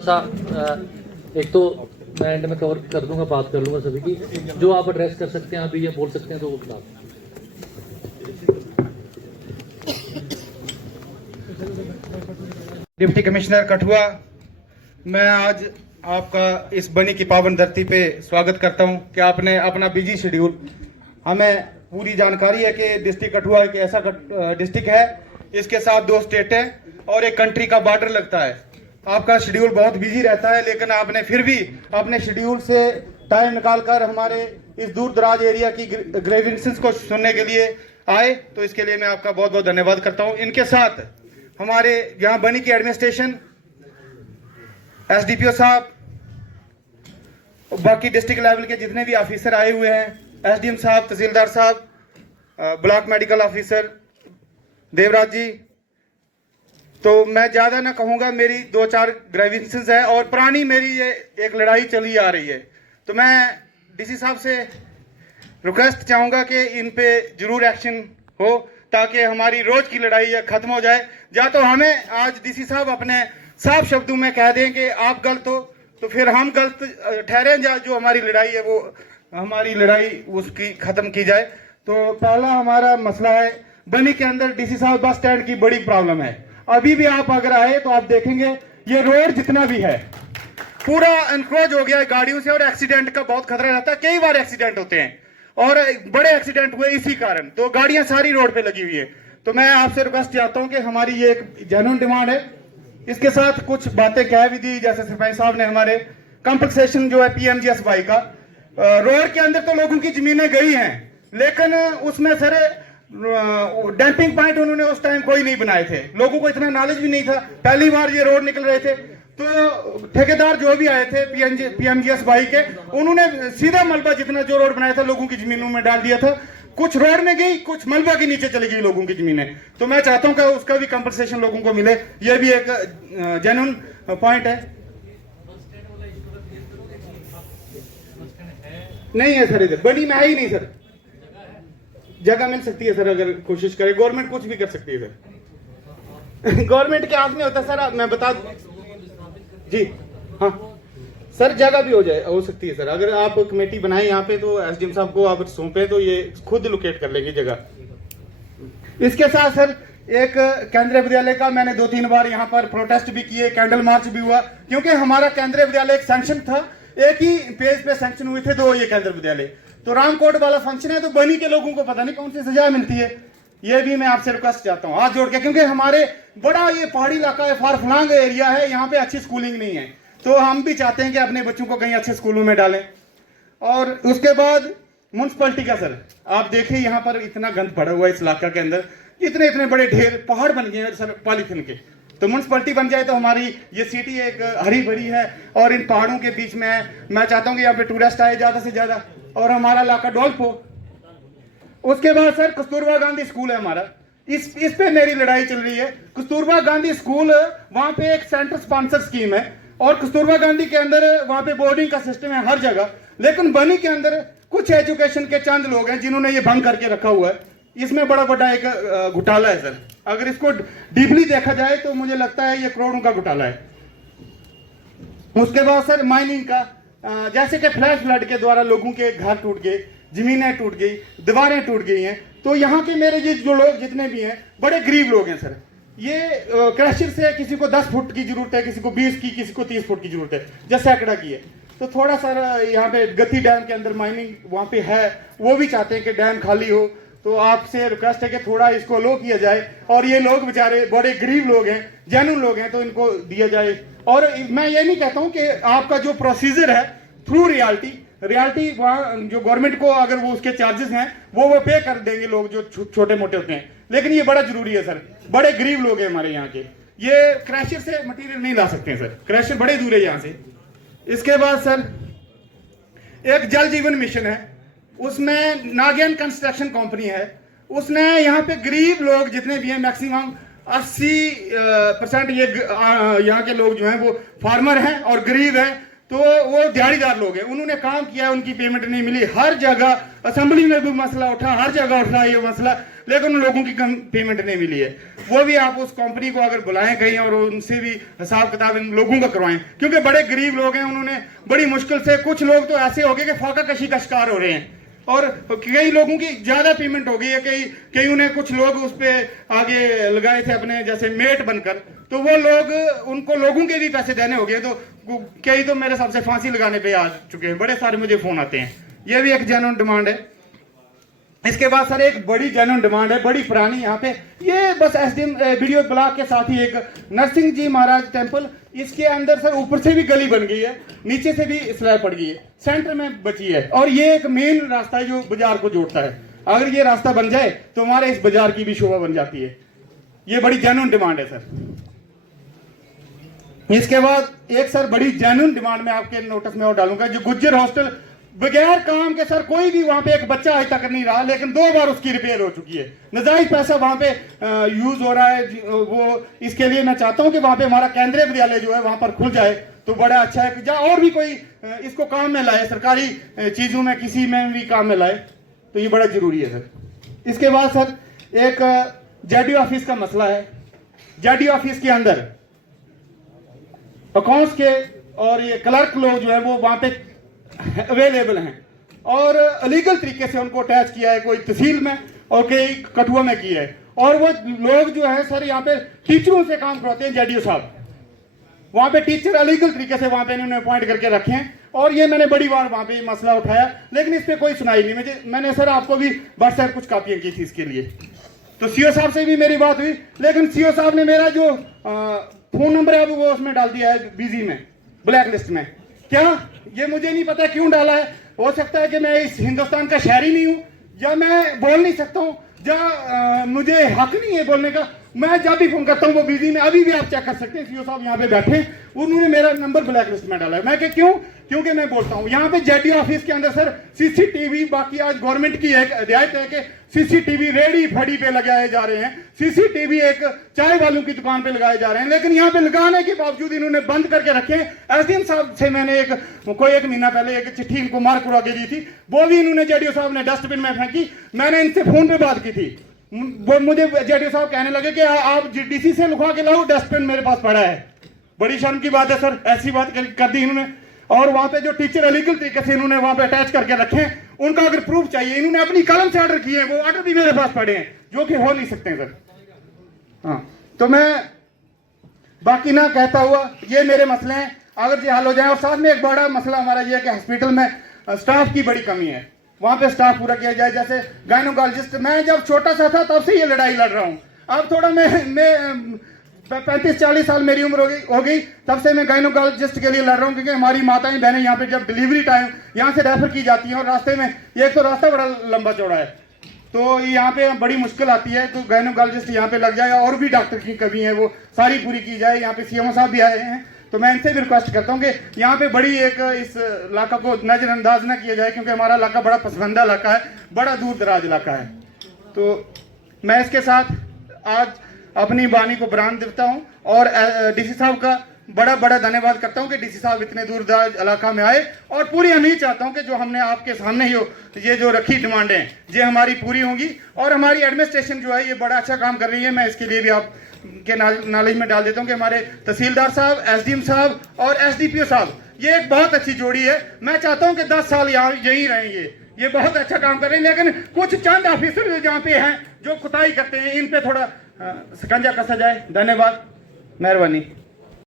एक तो मैं एंड में कवर कर दूंगा, बात कर लूंगा सभी की, जो आप एड्रेस कर सकते हैं अभी या बोल सकते हैं तो वो बता। डिप्टी कमिश्नर कठुआ, मैं आज आपका इस बनी की पावन धरती पे स्वागत करता हूं कि आपने अपना बिजी शेड्यूल, हमें पूरी जानकारी है कि डिस्ट्रिक्ट कठुआ एक ऐसा डिस्ट्रिक्ट है, इसके साथ 2 स्टेट है और एक कंट्री का बॉर्डर लगता है। आपका शेड्यूल बहुत बिजी रहता है, लेकिन आपने फिर भी अपने शेड्यूल से टाइम निकालकर हमारे इस दूर दराज एरिया की ग्रीवेंसेस को सुनने के लिए आए, तो इसके लिए मैं आपका बहुत बहुत धन्यवाद करता हूं। इनके साथ हमारे यहाँ बनी की एडमिनिस्ट्रेशन, एसडीपीओ साहब, बाकी डिस्ट्रिक्ट लेवल के जितने भी ऑफिसर आए हुए हैं, एसडीएम साहब, तहसीलदार साहब, ब्लॉक मेडिकल ऑफिसर देवराज जी, तो मैं ज़्यादा ना कहूँगा, मेरी 2-4 ग्रीवेंसेस है और पुरानी मेरी ये एक लड़ाई चली आ रही है, तो मैं डीसी साहब से रिक्वेस्ट चाहूँगा कि इन पे जरूर एक्शन हो ताकि हमारी रोज़ की लड़ाई ख़त्म हो जाए। या तो हमें आज डीसी साहब अपने साफ शब्दों में कह दें कि आप गलत हो, तो फिर हम गलत ठहरे, या जो हमारी लड़ाई है वो हमारी लड़ाई उसकी ख़त्म की जाए। तो पहला हमारा मसला है बनी के अंदर डीसी साहब बस स्टैंड की बड़ी प्रॉब्लम है। अभी भी आप अगर आए तो आप देखेंगे ये रोड जितना भी है पूरा एनक्रोच हो गया है गाड़ियों से, और एक्सीडेंट का बहुत खतरा रहता है। कई बार एक्सीडेंट होते हैं और बड़े एक्सीडेंट हुए इसी कारण, तो गाड़ियां सारी रोड पे लगी हुई है। तो मैं आपसे रिक्वेस्ट चाहता हूं कि हमारी ये एक जेन्युइन डिमांड है, इसके साथ कुछ बातें कह भी दी, जैसे सरपंच साहब ने हमारे कंपनसेशन जो है PMGSY का, रोड के अंदर तो लोगों की जमीनें गई हैं, लेकिन उसमें सर डंपिंग पॉइंट उन्होंने उस टाइम कोई नहीं बनाए थे, लोगों को इतना नॉलेज भी नहीं था, पहली बार ये रोड निकल रहे थे, तो ठेकेदार जो भी आए थे PMGSY के, उन्होंने सीधा मलबा जितना जो रोड बनाया था लोगों की जमीनों में डाल दिया था। कुछ रोड में गई, कुछ मलबा के नीचे चली गई लोगों की जमीनें। तो मैं चाहता हूं कि उसका भी कंपनसेशन लोगों को मिले, यह भी एक जेन्युइन पॉइंट है। नहीं है सर, इधर बनी में है ही नहीं सर, जगह मिल सकती है सर, अगर कोशिश करे, गवर्नमेंट कुछ भी कर सकती है सर। गवर्नमेंट के हाथ में होता है सर, मैं बता दूं जी, हाँ सर, जगह भी हो सकती है सर, अगर आप कमेटी बनाए यहाँ पे तो एसडीएम साहब को आप सौंपे तो ये खुद लोकेट कर लेंगे जगह। इसके साथ सर एक केंद्रीय विद्यालय का मैंने 2-3 बार यहाँ पर प्रोटेस्ट भी किए, कैंडल मार्च भी हुआ, क्योंकि हमारा केंद्रीय विद्यालय एक सैंक्शन था, एक ही पेज पे सैंक्शन हुए थे 2 ये केंद्रीय विद्यालय, तो रामकोट वाला फंक्शन है, तो बनी के लोगों को पता नहीं कौन सी सजा मिलती है। ये भी मैं आपसे रिक्वेस्ट चाहता हूँ हाथ जोड़ के, क्योंकि हमारे बड़ा ये पहाड़ी इलाका है, फार फ्लांग एरिया है, यहाँ पे अच्छी स्कूलिंग नहीं है, तो हम भी चाहते हैं कि अपने बच्चों को कहीं अच्छे स्कूलों में डालें। और उसके बाद म्यूनसिपलिटी का सर, आप देखिए यहाँ पर इतना गंद पड़ा हुआ है इस इलाका के अंदर, इतने इतने बड़े ढेर पहाड़ बन गए हैं सर पॉलीथीन के, तो म्यूनसिपलिटी बन जाए तो हमारी ये सिटी एक हरी भरी है, और इन पहाड़ों के बीच में मैं चाहता हूँ कि यहाँ पे टूरिस्ट आए ज़्यादा से ज़्यादा, और हमारा इलाका डेवलप हो। उसके बाद सर कस्तूरबा गांधी स्कूल है हमारा, इस पे मेरी लड़ाई चल रही है। कस्तूरबा गांधी स्कूल, वहां पे एक सेंटर स्पॉन्सर स्कीम है, और कस्तूरबा गांधी के अंदर वहां पे बोर्डिंग का सिस्टम है हर जगह, लेकिन बनी के अंदर कुछ एजुकेशन के चंद लोग हैं जिन्होंने ये भंग करके रखा हुआ है। इसमें बड़ा बड़ा एक घोटाला है सर, अगर इसको डीपली देखा जाए तो मुझे लगता है ये करोड़ों का घोटाला है। उसके बाद सर माइनिंग का, जैसे कि फ्लैश फ्लड के द्वारा लोगों के घर टूट गए, जमीनें टूट गई, दीवारें टूट गई हैं, तो यहाँ के मेरे जो लोग जितने भी हैं बड़े गरीब लोग हैं सर। ये क्रशर से किसी को 10 फुट की जरूरत है, किसी को 20 की, किसी को 30 फुट की जरूरत है, जैसे सैकड़ा की है। तो थोड़ा सा यहाँ पे गति डैम के अंदर माइनिंग वहाँ पे है, वो भी चाहते हैं कि डैम खाली हो, तो आपसे रिक्वेस्ट है कि थोड़ा इसको लो किया जाए, और ये लोग बेचारे बड़े गरीब लोग हैं, जेन्युइन लोग हैं, तो इनको दिया जाए। और मैं ये नहीं कहता हूँ कि आपका जो प्रोसीजर है थ्रू रियल्टी वहाँ जो गवर्नमेंट को अगर वो उसके चार्जेस हैं वो पे कर देंगे लोग जो छोटे मोटे होते हैं, लेकिन ये बड़ा जरूरी है सर, बड़े गरीब लोग हैं हमारे यहाँ के, ये क्रैशर से मटेरियल नहीं ला सकते हैं सर, क्रैशर बड़े दूर है यहाँ से। इसके बाद सर एक जल जीवन मिशन है, उसमें नागियन कंस्ट्रक्शन कंपनी है, उसने यहाँ पे गरीब लोग जितने भी हैं मैक्सिमम 80% ये यहाँ के लोग जो हैं वो फार्मर हैं और गरीब हैं, तो वो दिहाड़ीदार लोग हैं, उन्होंने काम किया, उनकी पेमेंट नहीं मिली, हर जगह असेंबली में भी मसला उठा, हर जगह उठा ये मसला, लेकिन उन लोगों की पेमेंट नहीं मिली है। वो भी आप उस कंपनी को अगर बुलाएं कहीं और उनसे भी हिसाब किताब इन लोगों का करवाएं, क्योंकि बड़े गरीब लोग हैं, उन्होंने बड़ी मुश्किल से, कुछ लोग तो ऐसे हो गए कि फाका कशी का शिकार हो रहे हैं, और कई लोगों की ज्यादा पेमेंट हो गई है। कई उन्हें कुछ लोग उस पे आगे लगाए थे अपने जैसे मेट बनकर, तो वो लोग, उनको लोगों के भी पैसे देने हो गए, तो कई तो मेरे हिसाब से फांसी लगाने पे आ चुके हैं। बड़े सारे मुझे फोन आते हैं। ये भी एक जेन्युइन डिमांड है। इसके बाद सर एक बड़ी जेन्युइन डिमांड है, बड़ी पुरानी, यहाँ पे ये बस एसडीएम वीडियो ब्लॉक के साथ ही एक नरसिंह जी महाराज टेम्पल, इसके अंदर सर ऊपर से भी गली बन गई है, नीचे से भी स्लैब पड़ गई है, सेंटर में बची है, और ये एक मेन रास्ता है जो बाजार को जोड़ता है। अगर ये रास्ता बन जाए तो हमारे इस बाजार की भी शोभा बन जाती है। ये बड़ी जेन्युइन डिमांड है सर। इसके बाद एक सर बड़ी जेन्युइन डिमांड में आपके नोटिस में और डालूंगा, जो गुज्जर हॉस्टल बगैर काम के सर कोई भी वहां पे एक बच्चा आज तक नहीं रहा, लेकिन 2 बार उसकी रिपेयर हो चुकी है। नजायज पैसा वहां पे यूज हो रहा है। वो इसके लिए मैं चाहता हूं कि वहां पे हमारा केंद्रीय विद्यालय जो है वहां पर खुल जाए तो बड़ा अच्छा है, जहाँ और भी कोई इसको काम में लाए, सरकारी चीजों में किसी में भी काम में लाए, तो ये बड़ा जरूरी है सर। इसके बाद सर एक जेडी ऑफिस का मसला है। जेडी ऑफिस के अंदर अकाउंट्स के और ये क्लर्क लोग जो है वो वहां पे अवेलेबल हैं, और अलीगल तरीके से उनको अटैच किया है, कोई तहसील में और कई कठुआ में किया है, और वो लोग जो है सर यहाँ पे टीचरों से काम करवाते हैं। जेडीओ साहब वहां पे टीचर अलीगल तरीके से वहां पे इन्होंने अपॉइंट करके रखे हैं, और ये मैंने बड़ी बार वहां पे ये मसला उठाया, लेकिन इस पे कोई सुनाई नहीं। मैंने सर आपको भी व्हाट्सएप कुछ कापियां की थी इसके लिए, तो सीओ साहब से भी मेरी बात हुई, लेकिन सीओ साहब ने मेरा जो फोन नंबर है वो उसमें डाल दिया है बिजी में, ब्लैक लिस्ट में। क्या, ये मुझे नहीं पता क्यों डाला है। हो सकता है कि मैं इस हिंदुस्तान का शहरी नहीं हूं, या मैं बोल नहीं सकता हूं, या मुझे हक नहीं है बोलने का। मैं जब भी फोन करता हूं वो बिजी में, अभी भी आप चेक कर सकते हैं, सीओ साहब यहाँ पे बैठे, उन्होंने मेरा नंबर ब्लैक लिस्ट में डाला है। मैं क्यों, क्योंकि मैं बोलता हूं यहाँ पे जेडी ऑफिस के अंदर सर सीसीटीवी, बाकी आज गवर्नमेंट की एक हिदायत है कि सीसीटीवी रेडी फड़ी पे लगाए जा रहे हैं, सीसीटीवी एक चाय वालों की दुकान पे लगाए जा रहे हैं, लेकिन यहाँ पे लगाने के बावजूद इन्होंने बंद करके रखे हैं। एसडीएम साहब से मैंने कोई एक महीना पहले एक चिट्ठी इनको मार्क उड़ा के दी थी, वो भी इन्होंने जेडीओ साहब ने डस्टबिन में फेंकी। मैंने इनसे फोन पे बात की थी, वो मुझे जेडीओ साहब कहने लगे कि आप डीसी से लिखवा के लाओ, डस्टबिन मेरे पास पड़ा है। बड़ी शर्म की बात है सर, ऐसी बात कर दी इन्होंने। और वहां पे जो टीचर अलीगल तरीके से इन्होंने वहां पे अटैच करके रखे हैं, उनका अगर प्रूफ चाहिए, इन्होंने अपनी कलम से ऑर्डर किए हैं, वो ऑर्डर भी मेरे पास पड़े हैं, जो कि हो नहीं सकते सर। हाँ, तो मैं बाकी ना कहता हुआ, ये मेरे मसले हैं, अगर ये हल हो जाए। और साथ में एक बड़ा मसला हमारा ये है कि हॉस्पिटल में स्टाफ की बड़ी कमी है, वहां पे स्टाफ पूरा किया जाए। जैसे गायनोकोलॉजिस्ट, मैं जब छोटा सा था तब से ये लड़ाई लड़ रहा हूँ। अब थोड़ा मैं 35-40 साल मेरी उम्र हो गई, तब से मैं गायनोकोलॉजिस्ट के लिए लड़ रहा हूँ, क्योंकि हमारी माताएं बहनें यहाँ पे जब डिलीवरी टाइम यहाँ से रेफर की जाती हैं, और रास्ते में एक तो रास्ता बड़ा लंबा चौड़ा है, तो यहाँ पे बड़ी मुश्किल आती है। तो गायनोकोलॉजिस्ट यहाँ पे लग जाए, और भी डॉक्टर की कमी है, वो सारी पूरी की जाए। यहाँ पे सीएमओ साहब भी आए हैं, तो मैं इनसे भी रिक्वेस्ट करता हूँ कि यहाँ पे बड़ी एक इस इलाका को नजरअंदाज ना किया जाए, क्योंकि हमारा इलाका बड़ा पसंदीदा इलाका है, बड़ा दूर दराज इलाका है। तो मैं इसके साथ आज अपनी वाणी को बरान देता हूँ, और डीसी साहब का बड़ा बड़ा धन्यवाद करता हूँ कि डीसी साहब इतने दूर दराज इलाका में आए, और पूरी हम ही चाहता हूँ कि जो हमने आपके सामने ही ये जो रखी डिमांडें ये हमारी पूरी होंगी। और हमारी एडमिनिस्ट्रेशन जो है ये बड़ा अच्छा काम कर रही है। मैं इसके लिए भी आप के नॉलेज में डाल देता हूं कि हमारे तहसीलदार साहब, एसडीएम साहब और एसडीपीओ साहब, ये एक बहुत अच्छी जोड़ी है। मैं चाहता हूं कि 10 साल यहाँ यही रहेंगे, ये बहुत अच्छा काम कर रहे हैं। लेकिन कुछ चंद ऑफिसर जहाँ पे हैं जो कुताही करते हैं, इन पे थोड़ा शिकंजा कसा जाए। धन्यवाद, मेहरबानी।